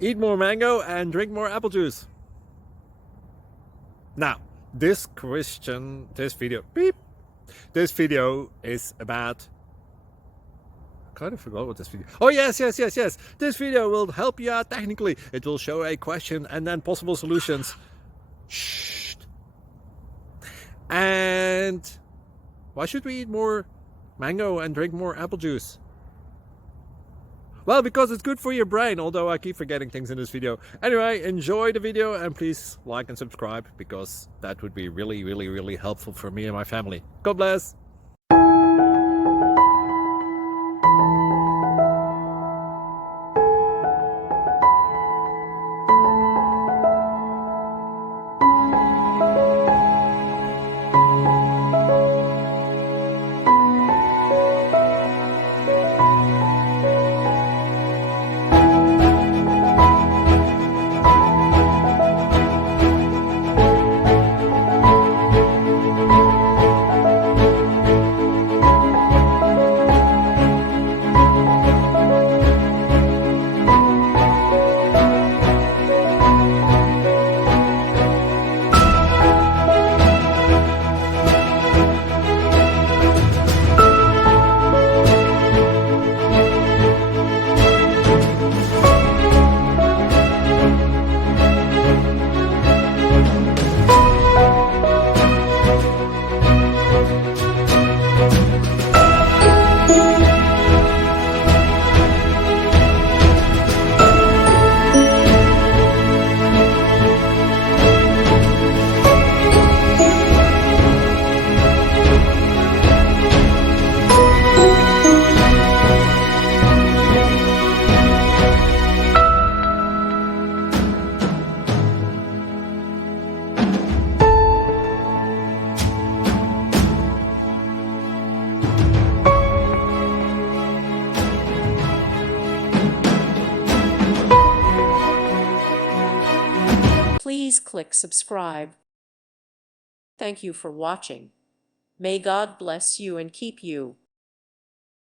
Eat more mango and drink more apple juice. Now, this video is about, I kind of forgot what this video. Oh, yes. This video will help you out technically. It will show a question and then possible solutions. Shh. And why should we eat more mango and drink more apple juice? Well, because it's good for your brain, although I keep forgetting things in this video. Anyway, enjoy the video and please like and subscribe, because that would be really helpful for me and my family. God bless! Please click subscribe. Thank you for watching. May God bless you and keep you.